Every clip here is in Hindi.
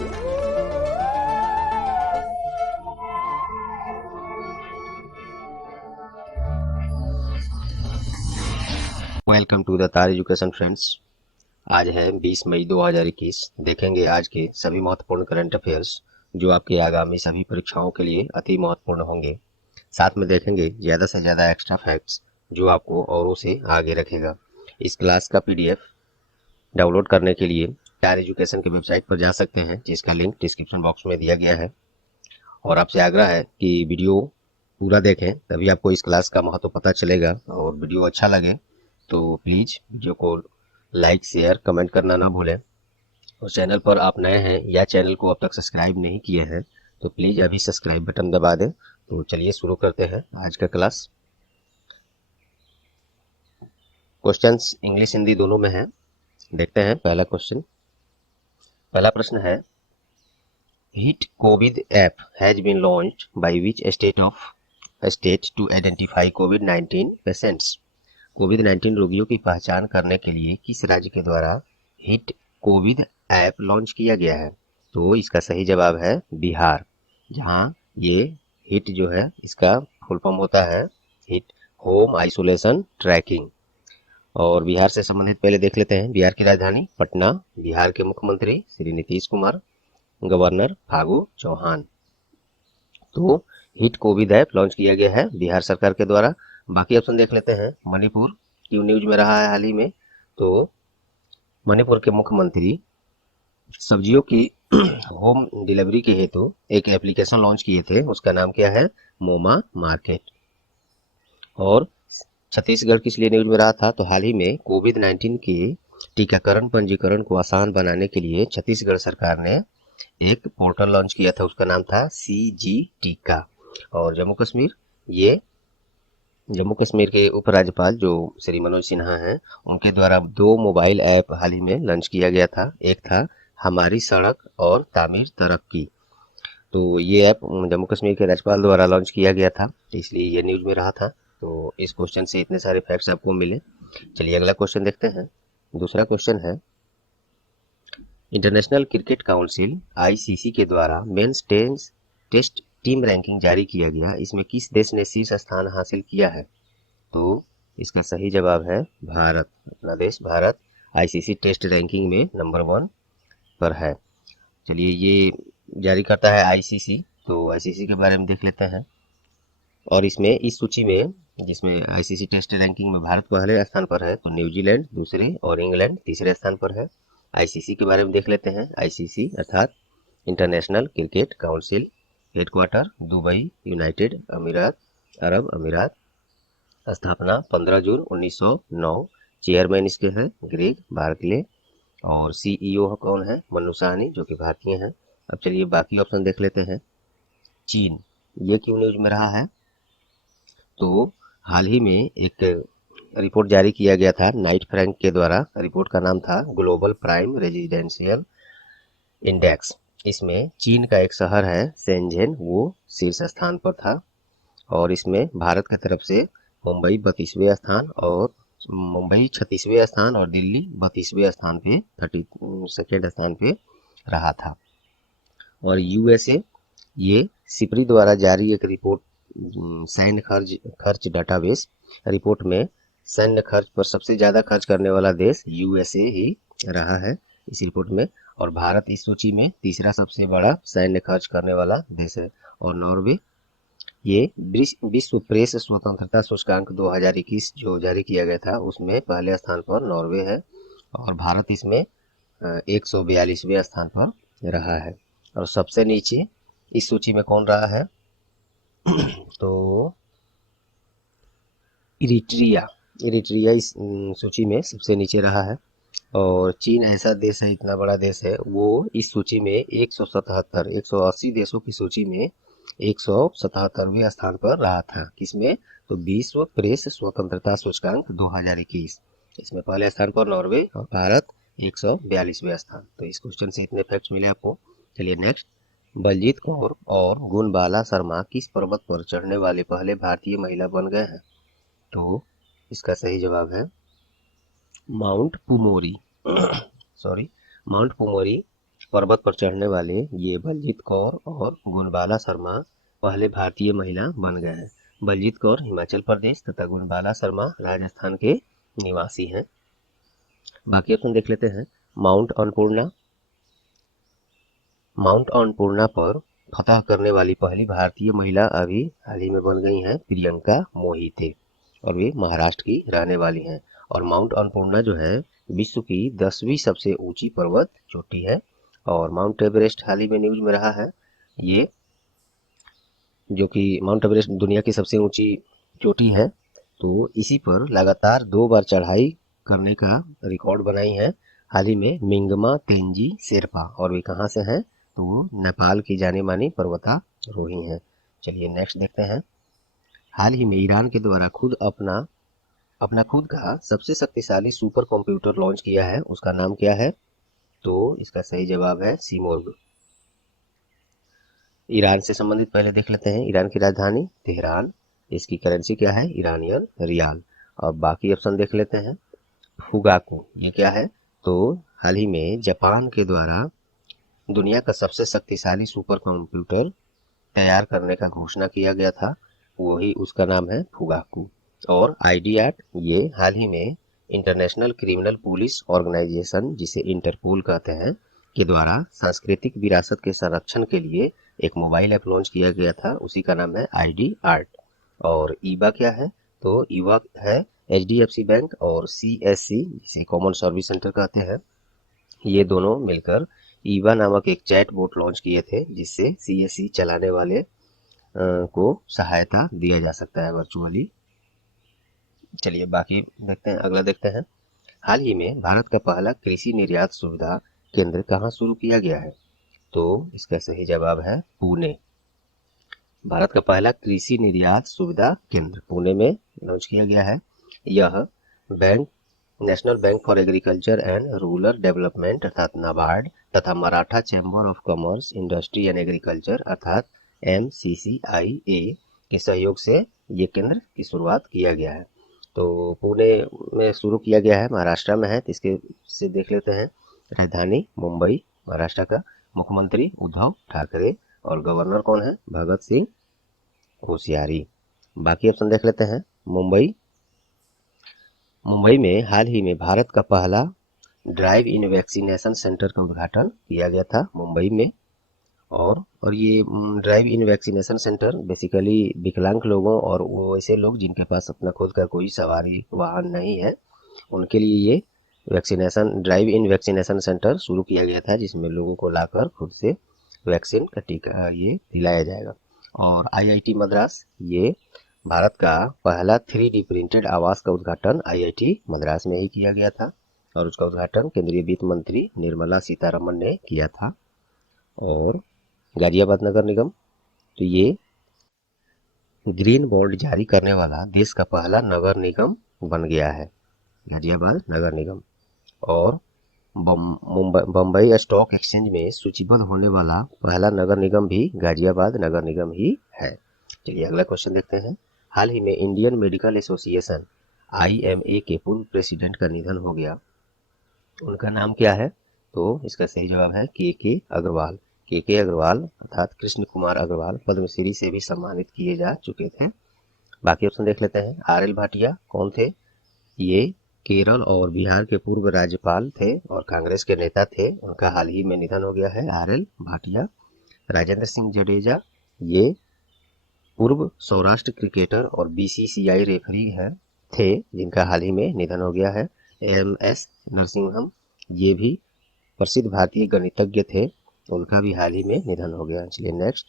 वेलकम टू द तार एजुकेशन फ्रेंड्स। आज है 20 मई 2021। देखेंगे आज के सभी महत्वपूर्ण करंट अफेयर्स जो आपके आगामी सभी परीक्षाओं के लिए अति महत्वपूर्ण होंगे। साथ में देखेंगे ज़्यादा से ज़्यादा एक्स्ट्रा फैक्ट्स जो आपको औरों से आगे रखेगा। इस क्लास का पीडीएफ डाउनलोड करने के लिए तार एजुकेशन की वेबसाइट पर जा सकते हैं, जिसका लिंक डिस्क्रिप्शन बॉक्स में दिया गया है। और आपसे आग्रह है कि वीडियो पूरा देखें, तभी आपको इस क्लास का महत्व पता चलेगा। और वीडियो अच्छा लगे तो प्लीज़ वीडियो को लाइक शेयर कमेंट करना ना भूलें। और चैनल पर आप नए हैं या चैनल को अब तक सब्सक्राइब नहीं किए हैं तो प्लीज़ अभी सब्सक्राइब बटन दबा दें। तो चलिए शुरू करते हैं आज का क्लास। क्वेश्चंस इंग्लिश हिंदी दोनों में है। देखते हैं पहला क्वेश्चन। पहला प्रश्न है, hit covid app has been launched by which state to identify कोविड-19 पेशेंट्स। कोविड-19 रोगियों की पहचान करने के लिए किस राज्य के द्वारा हिट कोविड ऐप लॉन्च किया गया है? तो इसका सही जवाब है बिहार, जहां ये हिट जो है इसका फुल फॉर्म होता है हिट होम आइसोलेशन ट्रैकिंग। और बिहार से संबंधित पहले देख लेते हैं। बिहार की राजधानी पटना, बिहार के मुख्यमंत्री श्री नीतीश कुमार, गवर्नर फागू चौहान। तो हिट कोविड ऐप लॉन्च किया गया है बिहार सरकार के द्वारा। बाकी ऑप्शन देख लेते हैं। मणिपुर क्यों न्यूज में रहा है हाल ही में? तो मणिपुर के मुख्यमंत्री सब्जियों की होम डिलीवरी के हेतु एक एप्लीकेशन लॉन्च किए थे, उसका नाम क्या है? मोमा मार्केट। और छत्तीसगढ़ किस लिए न्यूज में रहा था? तो हाल ही में कोविड-19 के टीकाकरण पंजीकरण को आसान बनाने के लिए छत्तीसगढ़ सरकार ने एक पोर्टल लॉन्च किया था, उसका नाम था CG टीका। और जम्मू कश्मीर के उपराज्यपाल जो श्री मनोज सिन्हा हैं, उनके द्वारा 2 मोबाइल ऐप हाल ही में लॉन्च किया गया था। एक था हमारी सड़क और तामीर तरक्की। तो ये ऐप जम्मू कश्मीर के राज्यपाल द्वारा लॉन्च किया गया था, इसलिए ये न्यूज में रहा था। तो इस क्वेश्चन से इतने सारे फैक्ट्स आपको मिले। चलिए अगला क्वेश्चन देखते हैं। दूसरा क्वेश्चन है, इंटरनेशनल क्रिकेट काउंसिल ICC के द्वारा मेंस टेस्ट टीम रैंकिंग जारी किया गया, इसमें किस देश ने शीर्ष स्थान हासिल किया है? तो इसका सही जवाब है भारत। अपना देश भारत ICC टेस्ट रैंकिंग में नंबर 1 पर है। चलिए ये जारी करता है ICC, तो ICC के बारे में देख लेते हैं। और इसमें इस सूची में जिसमें ICC टेस्ट रैंकिंग में भारत पहले स्थान पर है, तो न्यूजीलैंड दूसरे और इंग्लैंड तीसरे स्थान पर है। ICC के बारे में देख लेते हैं। ICC अर्थात international cricket council, headquarter Dubai, United Arab अमीरात। स्थापना 15 जून 1909। चेयरमैन इसके हैं ग्रेग बार्कले। और CEO कौन है? मन्नू साहनी, जो कि भारतीय हैं। अब चलिए बाकी ऑप्शन देख लेते हैं। चीन, ये क्यों न्यूज में रहा है? तो हाल ही में एक रिपोर्ट जारी किया गया था नाइट फ्रैंक के द्वारा। रिपोर्ट का नाम था ग्लोबल प्राइम रेजिडेंशियल इंडेक्स। इसमें चीन का एक शहर है शेंझेन, वो शीर्ष स्थान पर था। और इसमें भारत की तरफ से मुंबई 32वें स्थान और मुंबई 36वें स्थान और दिल्ली 32वें स्थान पे 32nd स्थान पे रहा था। और USA ये सिपरी द्वारा जारी एक रिपोर्ट सैन्य खर्च डाटाबेस रिपोर्ट में सैन्य खर्च पर सबसे ज़्यादा खर्च करने वाला देश USA ही रहा है इस रिपोर्ट में। और भारत इस सूची में तीसरा सबसे बड़ा सैन्य खर्च करने वाला देश है। और नॉर्वे, ये विश्व प्रेस स्वतंत्रता सूचकांक 2021 जो जारी किया गया था उसमें पहले स्थान पर नॉर्वे है। और भारत इसमें 142वें स्थान पर रहा है। और सबसे नीचे इस सूची में कौन रहा है? तो इरिट्रिया इस सूची में सबसे नीचे रहा है। और चीन ऐसा देश है, इतना बड़ा देश है, वो इस सूची में 180 देशों की सूची में 177वें स्थान पर रहा था। किसमें? तो विश्व प्रेस स्वतंत्रता सूचकांक 2021। इसमें पहले स्थान पर नॉर्वे और भारत 142वें स्थान। तो इस क्वेश्चन से इतने फैक्ट्स मिले आपको। चलिए नेक्स्ट। बलजीत कौर और गुणबाला शर्मा किस पर्वत पर चढ़ने वाले पहले भारतीय महिला बन गए हैं? तो इसका सही जवाब है mount Pumori. Sorry, mount Pumori पर्वत पर चढ़ने वाले ये बलजीत कौर और गुणबाला शर्मा पहले भारतीय महिला बन गए हैं। बलजीत कौर हिमाचल प्रदेश तथा गुणबाला शर्मा राजस्थान के निवासी हैं। बाकी ऑप्शन देख लेते हैं। माउंट अन्नपूर्णा, माउंट अन्नपूर्णा पर फतह करने वाली पहली भारतीय महिला अभी हाल ही में बन गई हैं प्रियंका मोहिते, और वे महाराष्ट्र की रहने वाली हैं। और माउंट अन्नपूर्णा जो है विश्व की 10वीं सबसे ऊंची पर्वत चोटी है। और माउंट एवरेस्ट हाल ही में न्यूज में रहा है, ये जो कि माउंट एवरेस्ट दुनिया की सबसे ऊंची चोटी है, तो इसी पर लगातार 2 बार चढ़ाई करने का रिकॉर्ड बनाई है हाल ही में मिंगमा तेंजी शेरपा, और वे कहाँ से हैं, तो वो नेपाल की जानी मानी पर्वतारोही हैं। चलिए नेक्स्ट देखते हैं। हाल ही में ईरान के द्वारा अपना खुद का सबसे शक्तिशाली सुपर कंप्यूटर लॉन्च किया है, उसका नाम क्या है, तो इसका सही जवाब है सीमोर्ग। ईरान से संबंधित पहले देख लेते हैं। ईरान की राजधानी तेहरान, इसकी करेंसी क्या है, ईरानियन रियाल। अब बाकी ऑप्शन देख लेते हैं। फुगाकू ये क्या है, तो हाल ही में जापान के द्वारा दुनिया का सबसे शक्तिशाली सुपर कंप्यूटर तैयार करने का घोषणा किया गया था, वही उसका नाम है फुगाकू। और आईडी-8 ये हाल ही में इंटरनेशनल क्रिमिनल पुलिस ऑर्गेनाइजेशन, जिसे इंटरपोल कहते हैं, के द्वारा सांस्कृतिक विरासत के संरक्षण के लिए एक मोबाइल ऐप लॉन्च किया गया था, उसी का नाम है आईडी-8। और ईबा क्या है, तो ईबा है एचडीएफसी बैंक और सीएससी, जिसे कॉमन सर्विस सेंटर कहते हैं, ये दोनों मिलकर ईवा नामक एक चैट बोट लॉन्च किए थे, जिससे सीएससी चलाने वाले को सहायता दिया जा सकता है वर्चुअली। चलिए बाकी देखते हैं, अगला देखते हैं। हाल ही में भारत का पहला कृषि निर्यात सुविधा केंद्र कहाँ शुरू किया गया है, तो इसका सही जवाब है पुणे। भारत का पहला कृषि निर्यात सुविधा केंद्र पुणे में लॉन्च किया गया है। यह bank national bank for agriculture and rural development अर्थात नाबार्ड तथा Maratha chamber of commerce industry and agriculture अर्थात MCCIA के सहयोग से ये केंद्र की शुरुआत किया गया है। तो पुणे में शुरू किया गया है, महाराष्ट्र में है, तो इसके से देख लेते हैं। राजधानी मुंबई, महाराष्ट्र का। मुख्यमंत्री उद्धव ठाकरे और गवर्नर कौन है, भगत सिंह कोश्यारी। बाकी ऑप्शन देख लेते हैं। मुंबई में हाल ही में भारत का पहला ड्राइव इन वैक्सीनेशन सेंटर का उद्घाटन किया गया था मुंबई में। और ये drive in vaccination centre basically विकलांग लोगों और वो ऐसे लोग जिनके पास अपना खुद का कोई सवारी वाहन नहीं है, उनके लिए ये ड्राइव इन वैक्सीनेशन सेंटर शुरू किया गया था, जिसमें लोगों को लाकर खुद से वैक्सीन का टीका ये दिलाया जाएगा। और IIT मद्रास, ये भारत का पहला 3D प्रिंटेड आवास का उद्घाटन IIT मद्रास में ही किया गया था, और उसका उद्घाटन केंद्रीय वित्त मंत्री निर्मला सीतारमण ने किया था। और गाजियाबाद नगर निगम, तो ये ग्रीन बॉन्ड जारी करने वाला देश का पहला नगर निगम बन गया है, गाजियाबाद नगर निगम। और बम्बई स्टॉक एक्सचेंज में सूचीबद्ध होने वाला पहला नगर निगम भी गाजियाबाद नगर निगम ही है। चलिए अगला क्वेश्चन देखते हैं। हाल ही में इंडियन मेडिकल एसोसिएशन IMA के पूर्व प्रेसिडेंट का निधन हो गया, उनका नाम क्या है, तो इसका सही जवाब है के अग्रवाल। के अग्रवाल अर्थात कृष्ण कुमार अग्रवाल पद्मश्री से भी सम्मानित किए जा चुके थे। बाकी ऑप्शन देख लेते हैं। RL भाटिया कौन थे, ये केरल और बिहार के पूर्व राज्यपाल थे और कांग्रेस के नेता थे, उनका हाल ही में निधन हो गया है, RL भाटिया। राजेंद्र सिंह जडेजा, ये पूर्व सौराष्ट्र क्रिकेटर और BCCI रेफरी थे, जिनका हाल ही में निधन हो गया है। MS नरसिंहम, ये भी प्रसिद्ध भारतीय गणितज्ञ थे, उनका भी हाल ही में निधन हो गया। चलिए नेक्स्ट।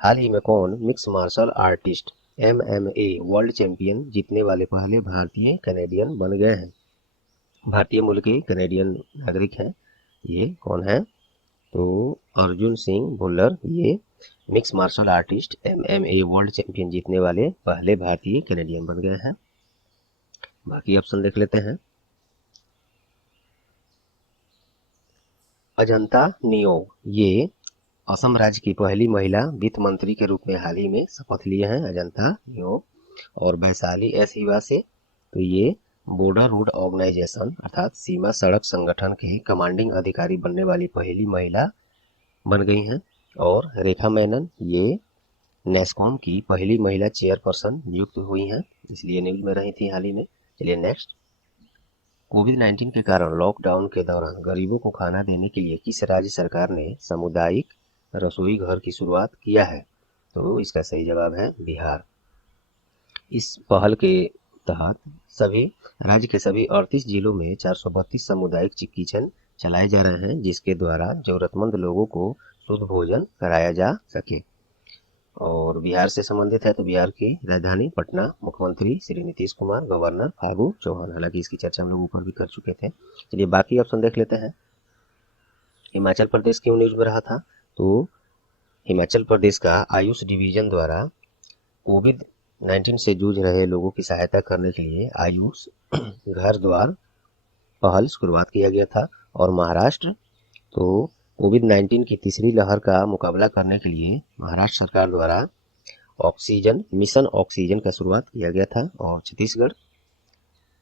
हाल ही में कौन mix martial artist MMA world champion जीतने वाले पहले भारतीय कैनेडियन बन गए हैं, भारतीय मूल के कैनेडियन नागरिक हैं, ये कौन है, तो अर्जुन सिंह भुल्लर, ये mix martial artist MMA world champion जीतने वाले पहले भारतीय कैनेडियन बन गए हैं। बाकी ऑप्शन देख लेते हैं। अजंता नियोग, ये असम राज्य की पहली महिला वित्त मंत्री के रूप में हाल ही में शपथ लिए हैं, अजंता नियोग। और वैशाली S हिवा से, तो ये बॉर्डर रोड ऑर्गेनाइजेशन अर्थात सीमा सड़क संगठन के कमांडिंग अधिकारी बनने वाली पहली महिला बन गई हैं। और रेखा मेनन ये नेस्कॉम की पहली महिला चेयरपर्सन नियुक्त हुई हैं, इसलिए न्यूज में रही थी हाल ही में। चलिए नेक्स्ट, कोविड-19 के कारण लॉकडाउन के दौरान गरीबों को खाना देने के लिए किस राज्य सरकार ने सामुदायिक रसोई घर की शुरुआत किया है? तो इसका सही जवाब है बिहार। इस पहल के तहत सभी राज्य के सभी 38 जिलों में 432 सामुदायिक किचन चलाए जा रहे हैं, जिसके द्वारा जरूरतमंद लोगों को शुद्ध भोजन कराया जा सके। और बिहार से संबंधित है तो बिहार की राजधानी पटना, मुख्यमंत्री श्री नीतीश कुमार, गवर्नर फागू चौहान। हालांकि इसकी चर्चा हम लोग ऊपर भी कर चुके थे। चलिए बाकी ऑप्शन देख लेते हैं। हिमाचल प्रदेश क्यों न्यूज में रहा था? तो हिमाचल प्रदेश का आयुष डिवीजन द्वारा कोविड-19 से जूझ रहे लोगों की सहायता करने के लिए आयुष घर द्वार पहल शुरुआत किया गया था। और महाराष्ट्र, तो कोविड-19 की तीसरी लहर का मुकाबला करने के लिए महाराष्ट्र सरकार द्वारा ऑक्सीजन मिशन ऑक्सीजन का शुरुआत किया गया था। और छत्तीसगढ़,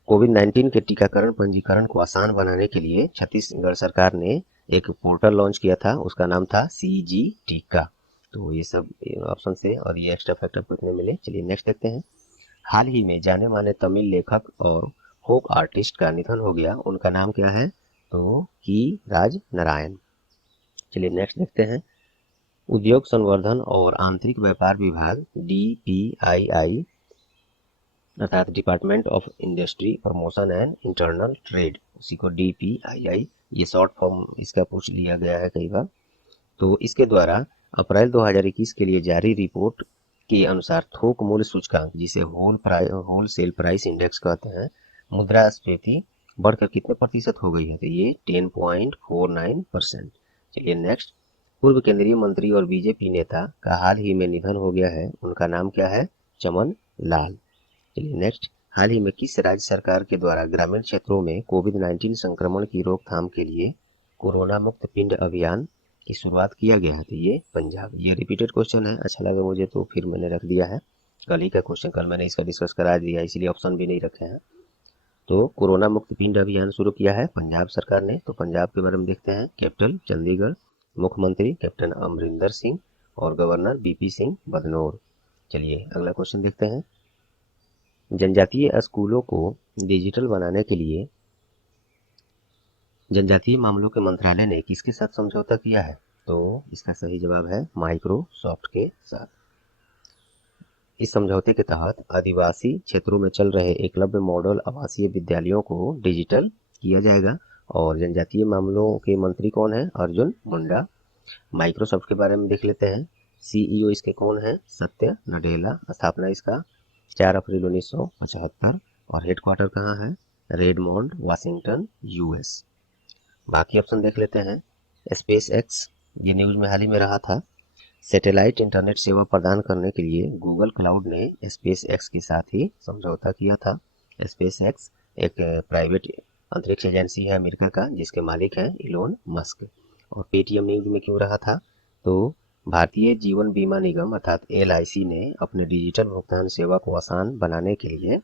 कोविड-19 के टीकाकरण पंजीकरण को आसान बनाने के लिए छत्तीसगढ़ सरकार ने एक पोर्टल लॉन्च किया था, उसका नाम था CG टीका। तो ये सब ऑप्शन से और ये एक्स्ट्रा फैक्टर कितने मिले। चलिए नेक्स्ट देखते हैं। हाल ही में जाने माने तमिल लेखक और फोक आर्टिस्ट का निधन हो गया, उनका नाम क्या है? तो की राज नारायण। चलिए नेक्स्ट देखते हैं। उद्योग संवर्धन और आंतरिक व्यापार विभाग DPII अर्थात department of industry promotion and internal trade, उसी को DPII ये शॉर्ट फॉर्म इसका पूछ लिया गया है कई बार। तो इसके द्वारा अप्रैल 2021 के लिए जारी रिपोर्ट के अनुसार थोक मूल्य सूचकांक, जिसे होल सेल प्राइस इंडेक्स कहते हैं, मुद्रास्फीति बढ़कर कितने प्रतिशत हो गई है? तो ये 10.49%। चलिए नेक्स्ट, पूर्व केंद्रीय मंत्री और बीजेपी नेता का हाल ही में निधन हो गया है, उनका नाम क्या है? चमन लाल। चलिए नेक्स्ट, हाल ही में किस राज्य सरकार के द्वारा ग्रामीण क्षेत्रों में कोविड-19 संक्रमण की रोकथाम के लिए कोरोना मुक्त पिंड अभियान की शुरुआत किया गया है? तो ये पंजाब। ये रिपीटेड क्वेश्चन है, अच्छा लगा मुझे तो फिर मैंने रख दिया है। कल ही का क्वेश्चन, कल मैंने इसका डिस्कस करा दिया, इसलिए ऑप्शन भी नहीं रखे हैं। तो कोरोना मुक्त पिंड अभियान शुरू किया है पंजाब सरकार ने। तो पंजाब के बारे में देखते हैं। कैपिटल चंडीगढ़, मुख्यमंत्री कैप्टन अमरिंदर सिंह और गवर्नर BP सिंह बदनौर। चलिए अगला क्वेश्चन देखते हैं। जनजातीय स्कूलों को डिजिटल बनाने के लिए जनजातीय मामलों के मंत्रालय ने किसके साथ समझौता किया है? तो इसका सही जवाब है माइक्रोसॉफ्ट के साथ। इस समझौते के तहत आदिवासी क्षेत्रों में चल रहे एकलव्य मॉडल आवासीय विद्यालयों को डिजिटल किया जाएगा। और जनजातीय मामलों के मंत्री कौन है? अर्जुन मुंडा। माइक्रोसॉफ्ट के बारे में देख लेते हैं। CEO इसके कौन है? सत्य नडेला। स्थापना इसका 4 अप्रैल 1975 और हेडक्वार्टर कहाँ है? रेडमोंड, वाशिंगटन, US। बाकी ऑप्शन देख लेते हैं। SpaceX, ये न्यूज में हाल ही में रहा था। सैटेलाइट इंटरनेट सेवा प्रदान करने के लिए गूगल क्लाउड ने SpaceX के साथ ही समझौता किया था। SpaceX एक प्राइवेट अंतरिक्ष एजेंसी है अमेरिका का, जिसके मालिक हैं इलोन मस्क। और पेटीएम न्यूज में क्यों रहा था? तो भारतीय जीवन बीमा निगम अर्थात LIC ने अपने डिजिटल भुगतान सेवा को आसान बनाने के लिए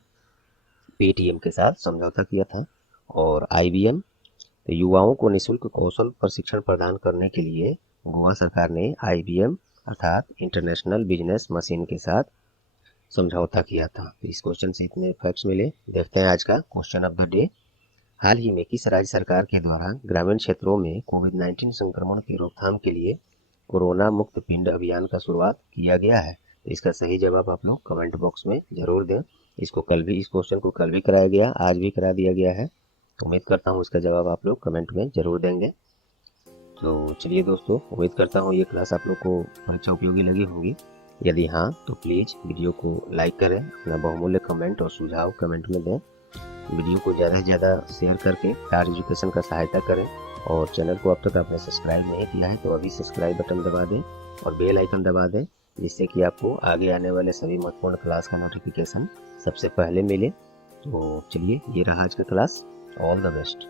पेटीएम के साथ समझौता किया था। और IBM, तो युवाओं को निःशुल्क कौशल प्रशिक्षण प्रदान करने के लिए गोवा सरकार ने IBM अर्थात इंटरनेशनल बिजनेस मशीन के साथ समझौता किया था। तो इस क्वेश्चन से इतने फैक्ट्स मिले। देखते हैं आज का क्वेश्चन ऑफ द डे। हाल ही में किस राज्य सरकार के द्वारा ग्रामीण क्षेत्रों में कोविड-19 संक्रमण की रोकथाम के लिए कोरोना मुक्त पिंड अभियान का शुरुआत किया गया है? तो इसका सही जवाब आप लोग कमेंट बॉक्स में जरूर दें। इस क्वेश्चन को कल भी कराया गया, आज भी करा दिया गया है। तो उम्मीद करता हूँ इसका जवाब आप लोग कमेंट में जरूर देंगे। तो चलिए दोस्तों, उम्मीद करता हूँ ये क्लास आप लोग को परीक्षा उपयोगी लगी होगी। यदि हाँ तो प्लीज़ वीडियो को लाइक करें, अपना बहुमूल्य कमेंट और सुझाव कमेंट में दें। वीडियो को ज़्यादा से ज़्यादा शेयर करके कार एजुकेशन का सहायता करें। और चैनल को अब तक आपने सब्सक्राइब नहीं किया है तो अभी सब्सक्राइब बटन दबा दें और बेल आइकन दबा दें, जिससे कि आपको आगे आने वाले सभी महत्वपूर्ण क्लास का नोटिफिकेशन सबसे पहले मिले। तो चलिए, ये रहा आज का क्लास। All the best.